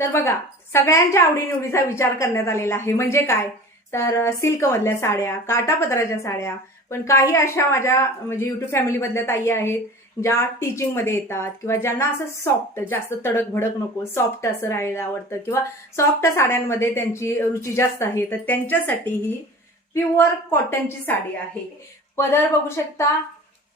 तर बघा, सगळ्यांच्या आवडीनिवडीचा विचार करण्यात आलेला आहे. म्हणजे काय तर सिल्क मधल्या साड्या, काठापदराच्या साड्या, पण काही अशा माझ्या म्हणजे युट्यूब फॅमिलीमधल्या ताई आहेत ज्या टीचिंग मध्ये येतात किंवा ज्यांना असं सॉफ्ट, जास्त तडक भडक नको, सॉफ्ट असं राहायला आवडतं किंवा सॉफ्ट साड्यांमध्ये त्यांची रुची जास्त आहे, तर त्यांच्यासाठी ही प्युअर कॉटनची साडी आहे. पदर बघू शकता,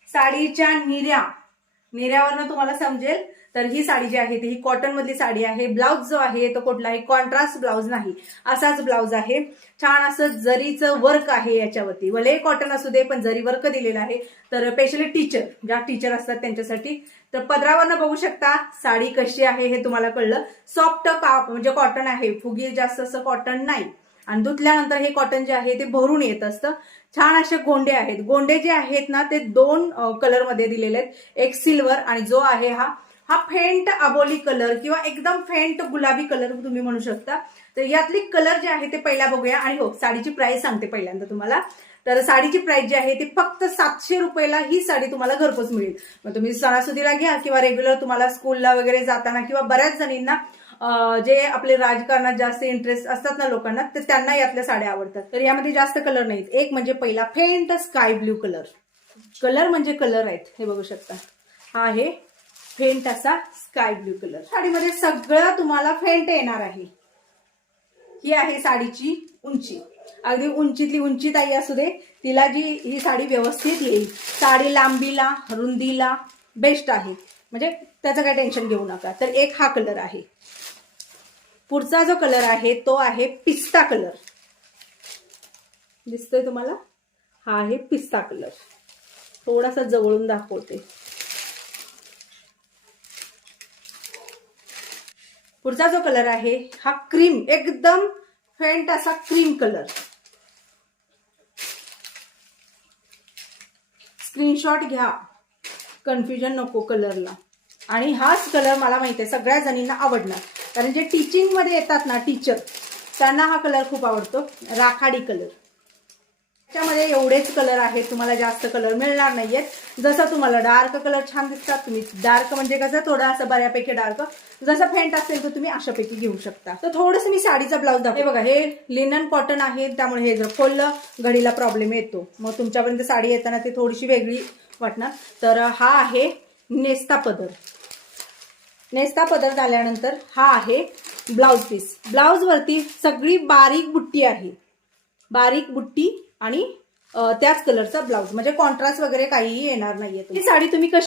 साडीच्या निर्यावरनं तुम्हाला समजेल. तर ही साडी जी आहे ती ही कॉटन मधली साडी आहे. ब्लाउज जो आहे तो कुठलाही कॉन्ट्रास्ट ब्लाउज नाही, असाच ब्लाउज आहे. छान असं जरीचं वर्क आहे याच्यावरती, भले कॉटन असू दे पण जरी वर्क दिलेलं आहे. तर स्पेशली ज्या टीचर असतात त्यांच्यासाठी. तर पदरावरनं बघू शकता साडी कशी आहे हे तुम्हाला कळलं. सॉफ्ट म्हणजे कॉटन आहे, फुगी जास्त असं कॉटन नाही. आणि धुतल्यानंतर हे कॉटन जे आहे ते भरून येत असतं. छान असे गोंडे आहेत. गोंडे जे आहेत ना ते 2 कलर मध्ये दिलेले आहेत, एक सिल्वर आणि जो आहे हा फेंट अबोली कलर किंवा एकदम फेंट गुलाबी कलर तुम्ही म्हणू शकता. तर यातली कलर जे आहे ते पहिला बघूया. आणि हो, साडीची प्राइस सांगते पहिल्यांदा तुम्हाला. तर साडीची प्राइस जी आहे ती फक्त 700 रुपयाला ही साडी तुम्हाला घरपोच मिळेल. मग तुम्ही सणासुदीला घ्या किंवा रेग्युलर तुम्हाला स्कूलला वगैरे जाताना किंवा बऱ्याच जणींना जे आपले राजकारणात जास्त इंटरेस्ट असतात ना लोकांना, तर त्यांना यातल्या साड्या आवडतात. तर यामध्ये जास्त कलर नाहीत. एक म्हणजे पहिला फेंट स्काय ब्ल्यू कलर म्हणजे कलर आहेत, हे बघू शकता. हा आहे फेंट असा स्काय ब्ल्यू कलर. साडीमध्ये सगळं तुम्हाला फेंट येणार आहे. ही आहे साडीची उंची. अगदी उंचीतली उंची ताई असू दे, तिला ही साडी व्यवस्थित येईल. साडी लांबीला, रुंदीला बेस्ट आहे, म्हणजे त्याचं काही टेन्शन घेऊ नका. तर एक हा कलर आहे. पुढचा जो कलर आहे तो आहे पिस्ता कलर. दिसतोय तुम्हाला? हा आहे पिस्ता कलर. थोडासा जवळून दाखवते. पुढचा जो कलर आहे हा क्रीम, एकदम फेंट असा क्रीम कलर. स्क्रीनशॉट घ्या, कन्फ्युजन नको कलरला. आणि हाच कलर मला माहिती आहे सगळ्या जणींना आवडणार, कारण जे टीचिंग मध्ये येतात ना टीचर, त्यांना हा कलर खूप आवडतो. राखाडी कलर. त्याच्यामध्ये एवढेच कलर आहेत, तुम्हाला जास्त कलर मिळणार नाहीयेत. जसं तुम्हाला डार्क कलर छान दिसतात, तुम्ही डार्क म्हणजे कसं थोडं असं बऱ्यापैकी डार्क, जसं फेंट असेल तर तुम्ही अशापैकी घेऊ शकता. तर थोडंसं मी साडीचा ब्लाउज दाखवते. बघा, हे लिनन कॉटन आहे, त्यामुळे हे जर खोललं घडीला प्रॉब्लेम येतो, मग तुमच्यापर्यंत साडी येताना ती थोडीशी वेगळी वाटणार. तर हा आहे नेस्ता पदर. नेस्ता पदर झाल्यानंतर हा आहे ब्लाउज पीस. ब्लाउज वरती सगळी बारीक बुट्टी आहे, बारीक बुट्टी आणि त्याच कलरचा ब्लाउज, म्हणजे कॉन्ट्रास्ट वगैरे काहीही येणार नाहीये. ही साडी तुम्ही कशी